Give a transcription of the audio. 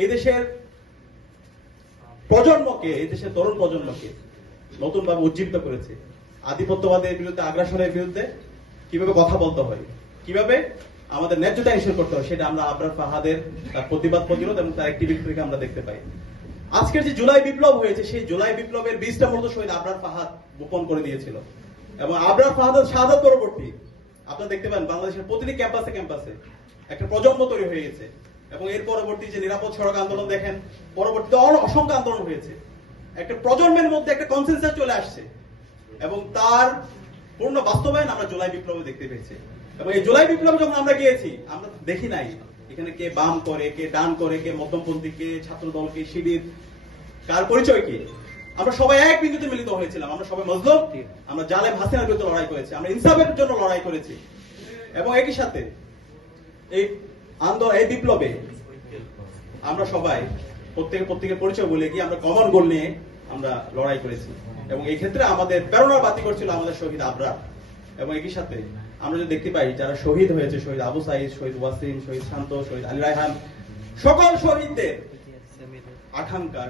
এই দেশের প্রজন্মকে, এই দেশের তরুণ প্রজন্মকে নতুন ভাবে উজ্জীবিত করেছে। আধিপত্যবাদের বিরুদ্ধে, আগ্রাসনের বিরুদ্ধে কিভাবে কথা বলতে হয়, কিভাবে আমাদের ন্যায্যতা এনশিওর করতে হয়, সেটা আমরা আবরার ফাহাদের তার প্রতিবাদ প্রতিরোধ এবং তার অ্যাক্টিভিটি থেকে আমরা দেখতে পাই। আজকের যে জুলাই বিপ্লব হয়েছে, সেই জুলাই বিপ্লবের বীজটা মূলত শহীদ আবরার ফাহাদ বপন করে দিয়েছিল। এবং আবরার ফাহাদের শাহাদাত পরবর্তী আপনারা দেখতে পান বাংলাদেশের প্রতিটি ক্যাম্পাসে ক্যাম্পাসে একটা প্রজন্ম তৈরি হয়ে গেছে। এবং এর পরবর্তী যে নিরাপদ সড়ক আন্দোলন দেখেন, পরবর্তীতে অসংখ্য আন্দোলন হয়েছে। একটা প্রজন্মের মধ্যে একটা কনসেনসাস চলে আসছে এবং তার পূর্ণ বাস্তবায়ন আমরা জুলাই বিপ্লবে দেখতে পেয়েছি। এবং এই জুলাই বিপ্লবে যখন আমরা গিয়েছি, আমরা দেখি নাই এখানে কে বাম করে, কে ডান করে, কে মধ্যমপন্থী, কে ছাত্র দল, কে শিবির, কার পরিচয় কি। আমরা সবাই এক বিন্দুতে মিলিত হয়েছিলাম। আমরা সবাই মজলুম, আমরা জালেম হাসিনার বিরুদ্ধে লড়াই করেছি, আমরা ইনসাফের জন্য লড়াই করেছি। এবং একই সাথে এই আন্দোলন, এই বিপ্লবে আমরা সবাই প্রত্যেকের পরিচয় বলে গিয়ে আমরা কমন গোল নিয়ে আমরা লড়াই করেছি। এবং এই ক্ষেত্রে আমাদের প্রেরণার বাতি করছিল আমাদের শহীদ আবরার। এবং একই সাথে আমরা যদি দেখতে পাই যারা শহীদ হয়েছে, শহীদ আবু সাইদ, শহীদ ওয়াসিম, শহীদ শান্ত, শহীদ আলী রায়হান, সকল শহীদদের আকাঙ্ক্ষা